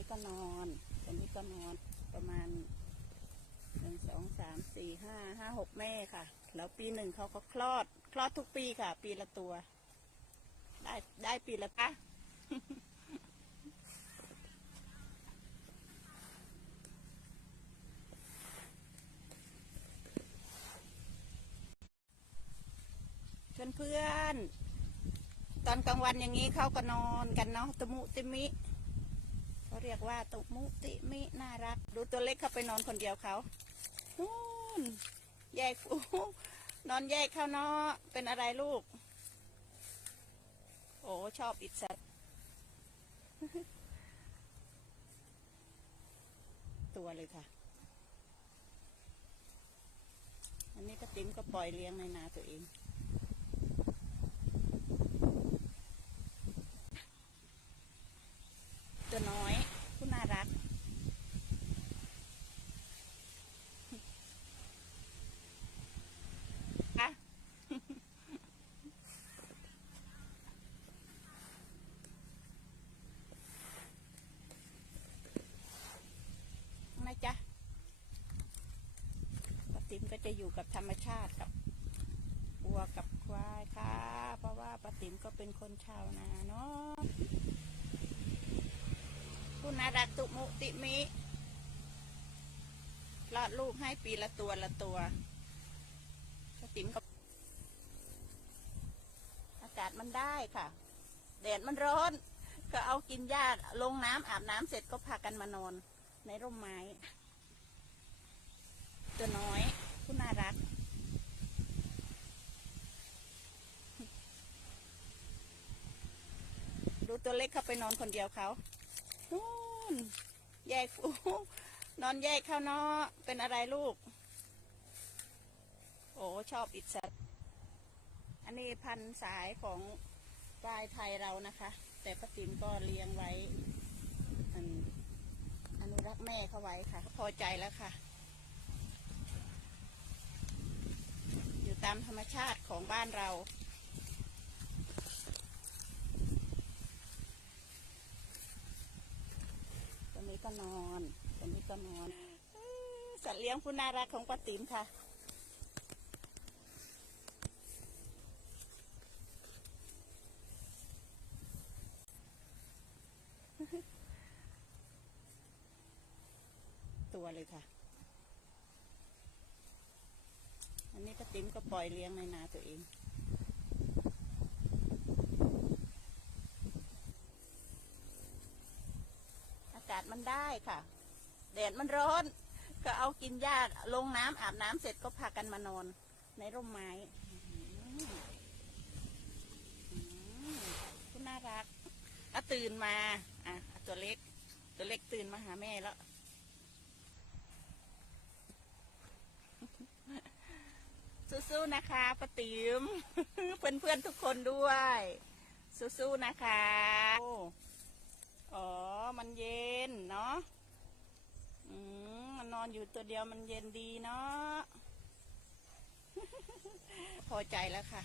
นี้ก็นอนตอนนี้ก็นอนประมาณหนึ่งสองสามสี่ห้าห้าหกแม่ค่ะ แล้วปีหนึ่งเขาก็คลอด คลอดทุกปีค่ะ ปีละตัว ได้ได้ปีละปะเพื่อนเพื่อนๆตอนกลางวันอย่างนี้เขาก็นอนกันเนาะตะมุติมิ เขาเรียกว่าตุมุติมิน่ารัก ดูตัวเล็กเขาไปนอนคนเดียวเขานู่นแยกฟูนอนแยกเขาเนาะเป็นอะไรลูก โอ้ชอบอิจฉาตัวเลยค่ะ อันนี้ก็ติ๋มก็ปล่อยเลี้ยงในนาตัวเอง ตัวน้อยผู้น่ารัก อะ นะจ๊ะปาติมก็ จะอยู่กับธรรมชาติกับวัวกับควายค่ะ เพราะว่าปาติมก็เป็นคนชาวนาเนาะคุณนารักตุมุติมิลอดลูกให้ปีละตัวละตัวกระติ๋มกับอากาศมันได้ค่ะ แดดมันร้อน ก็เอากินหญ้าลงน้ำอาบน้ำเสร็จก็พากันมานอนในร่มไม้ ตัวน้อยุณน่ารัก ดูตัวเล็กเข้าไปนอนคนเดียวเขานู่นแยกนอนแยกเขาเนาะเป็นอะไรลูก โอ้ชอบอิจฉาอันนี้พันสายของปลายไทยเรานะคะ แต่ป้าติ๋มก็เลี้ยงไว้อันอนุรักษ์แม่เขาไว้ค่ะ พอใจแล้วค่ะ อยู่ ตามธรรมชาติของบ้านเรา ตอนนี้ก็นอนตอนนี้ก็นอน สัตว์เลี้ยงผู้น่ารักของป้าติ๋มค่ะตัวเลยค่ะ อันนี้ป้าติ๋มก็ปล่อยเลี้ยงในนาตัวเองอากาศมันได้ค่ะ แดดมันร้อน ก็เอากินหญ้าลงน้ำอาบน้ำเสร็จก็พากันมานอน ในร่มไม้คุณน่ารักอะตื่นมา อะ ตัวเล็ก ตัวเล็กตื่นมาหาแม่แล้ว สู้ๆนะคะป้าติ๋มเพื่อนๆทุกคนด้วย สู้ๆนะคะอ๋อ มันเย็นเนาะอืมมันนอนอยู่ตัวเดียวมันเย็นดีเนาะพอใจแล้วค่ะ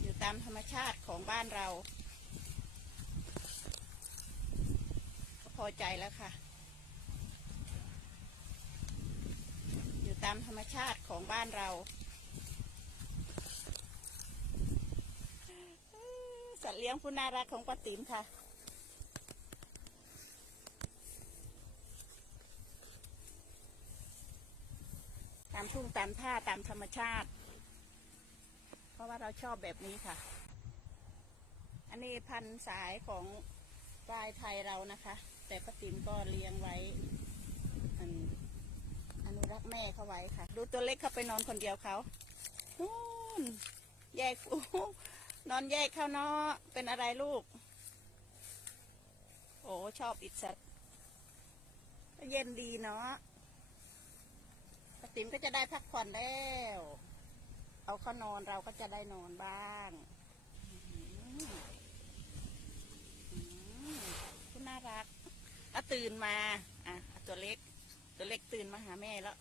อยู่ตามธรรมชาติของบ้านเรา พอใจแล้วค่ะ อยู่ ตามธรรมชาติของบ้านเราสัตว์เลี้ยงผู้น่ารักของป้าติ๋มค่ะ ตามทุ่งตามท่าตามธรรมชาติ เพราะว่าเราชอบแบบนี้ค่ะ อันนี้พันสายของปลายไทยเรานะคะ แต่ป้าติ๋มก็เลี้ยงไว้อัน นุรักษ์แม่เขาไว้ค่ะ ดูตัวเล็กเขาไปนอนคนเดียวเขานู่นแยกนอนแยกเขาเนาะเป็นอะไรลูก โอ้ชอบอิจฉาก็เย็นดีเนาะปติ๋มก็จะได้พักผ่อนแล้ว เอาเขานอนเราก็จะได้นอนบ้างคุณน่ารักอะตื่นมา อะตัวเล็ก ตัวเล็กตื่นมาหาแม่แล้ว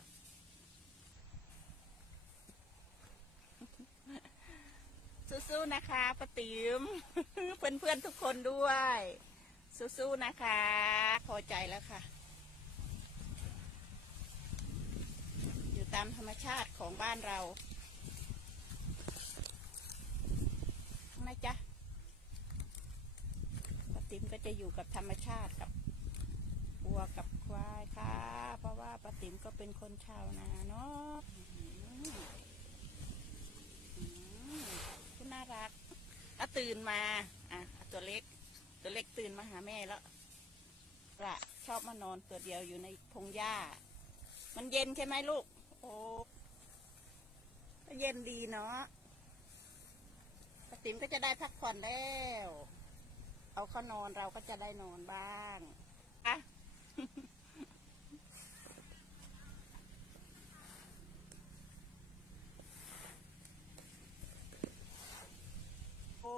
สู้ๆนะคะปาติ๋มเพื่อนๆทุกคนด้วย สู้ๆนะคะ พอใจแล้วค่ะ อยู่ตามธรรมชาติของบ้านเรานะจ๊ะปาติ๋มก็จะอยู่กับธรรมชาติกับ วัวกับควายค่ะ เพราะว่าปาติ๋มก็เป็นคนชาวนาเนาะคุณน่ารักอะตื่นมาอะตัวเล็ก ตัวเล็กตื่นมาหาแม่แล้วละชอบมานอนตัวเดียวอยู่ในพงหญ้า มันเย็นใช่ไหมลูก โอ้เย็นดีเนาะปาติ๋มก็จะได้พักผ่อนแล้ว เอาเขานอนเราก็จะได้นอนบ้าง โอ้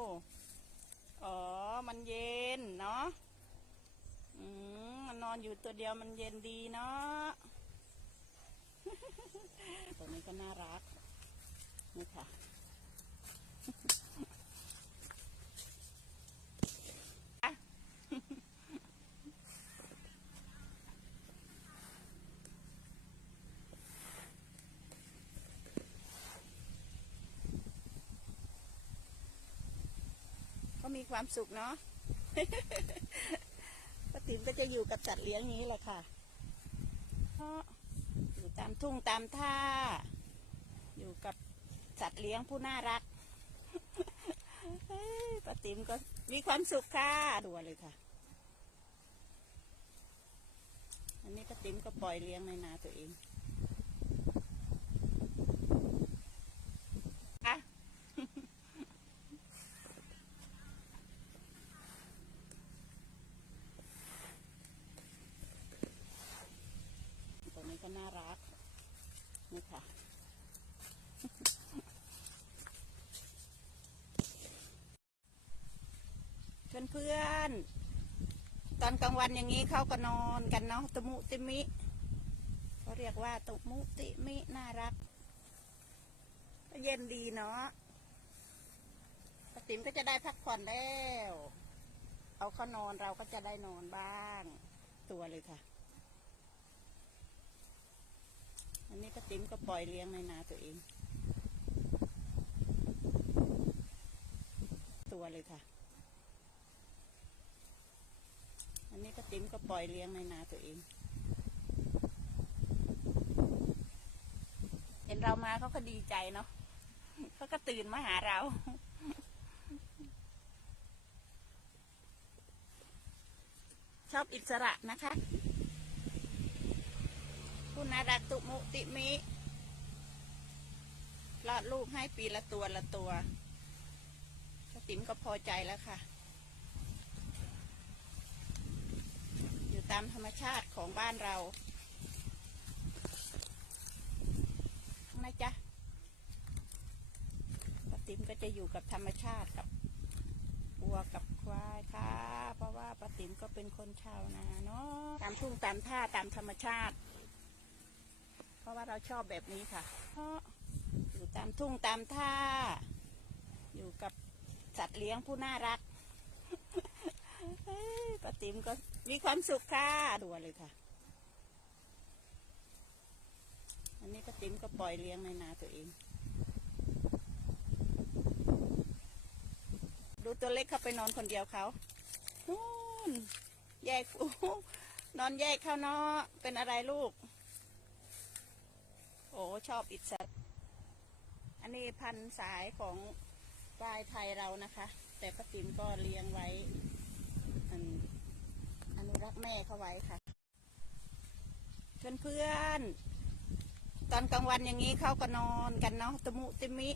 อ๋อ มันเย็นเนาะ อืม มันนอนอยู่ตัวเดียวมันเย็นดีเนาะ ตัวนี้ก็น่ารัก นี่ค่ะอะ ก็มีความสุขเนาะป้าติ๋มก็จะอยู่กับสัตว์เลี้ยงนี้แหละค่ะอยู่ตามทุ่งตามท่า อยู่กับสัตว์เลี้ยงผู้น่ารักป้าติ๋มก็มีความสุขค่ะดัวเลยค่ะ อันนี้ป้าติ๋มก็ปล่อยเลี้ยงในนาตัวเองอะ ตัวนี้ก็น่ารัก นี่ค่ะ เพื่อนๆ ตอนกลางวันอย่างนี้เขาก็นอนกันเนาะตะมุติมิเขาเรียกว่าตะมุติมิน่ารักเย็นดีเนาะปติมก็จะได้พักผ่อนแล้ว เอาเขานอนเราก็จะได้นอนบ้าง ตัวเลยค่ะ อันนี้ปติมก็ปล่อยเลี้ยงในนาตัวเอง ตัวเลยค่ะ อันนี้ป้าติ๋มก็ปล่อยเลี้ยงในนาตัวเอง เห็นเรามาเขาก็ดีใจเนาะเขาก็ตื่นมาหาเราชอบอิสระนะคะคุณนารักตุมุติมิลอดลูกให้ปีละตัวละตัวติ๋มก็พอใจแล้วค่ะ อยู่ ตามธรรมชาติของบ้านเรานะจ๊ะป้าติ๋มก็จะอยู่กับธรรมชาติกับวัวกับควายค่ะ เพราะว่าป้าติ๋มก็เป็นคนชาวนาเนาะตามทุ่งตามท่าตามธรรมชาติ เพราะว่าเราชอบแบบนี้ค่ะเพราะอยู่ตามทุ่งตามท่า อยู่กับสัตว์เลี้ยงผู้น่ารักป้าติ๋มก็ มีความสุขค่ะดัวเลยค่ะ อันนี้ป้าติ๋มก็ปล่อยเลี้ยงในนาตัวเอง ดูตัวเล็กเขาไปนอนคนเดียวเขานู่นแยกฟูนอนแยกเขาเนาะเป็นอะไรลูก โอ้ชอบอิสระอันนี้พันธุ์สายของปลายไทยเรานะคะ แต่ป้าติ๋มก็เลี้ยงไว้อันอนุ รักแม่เขาไว้ค่ะ เพื่อนๆตอนกลางวันอย่างนี้เขาก็นอนกันเนาะตะมุติมิ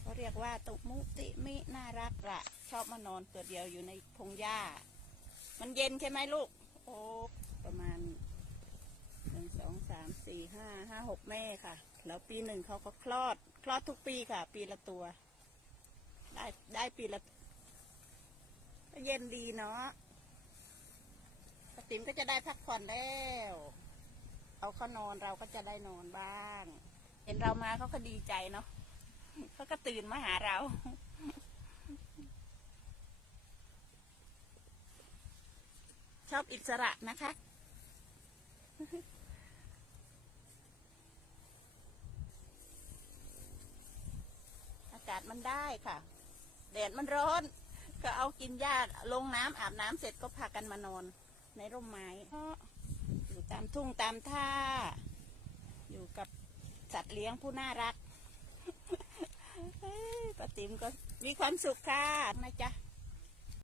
เขาเรียกว่าตะมุติมิน่ารักละชอบมานอนตัวเดียวอยู่ในพงหญ้า มันเย็นใช่ไหมลูก โอ้ประมาณหนึ่งสองสามสี่ห้าห้าหกแม่ค่ะ แล้วปีหนึ่งเขาก็คลอด คลอดทุกปีค่ะ ปีละตัว ได้ได้ปีละเย็นดีเนาะ ติ๋มก็จะได้พักผ่อนแล้ว เอาเขานอนเราก็จะได้นอนบ้าง เห็นเรามาเขาก็ดีใจเนาะเขาก็ตื่นมาหาเรา ชอบอิสระนะคะอากาศมันได้ค่ะ แดดมันร้อน ก็เอากินหญ้าลงน้ำอาบน้ำเสร็จก็พากันมานอน ในร่มไม้อยู่ตามทุ่งตามท่า อยู่กับสัตว์เลี้ยงผู้น่ารักป้าติ๋มก็มีความสุขค่ะนะจ๊ะ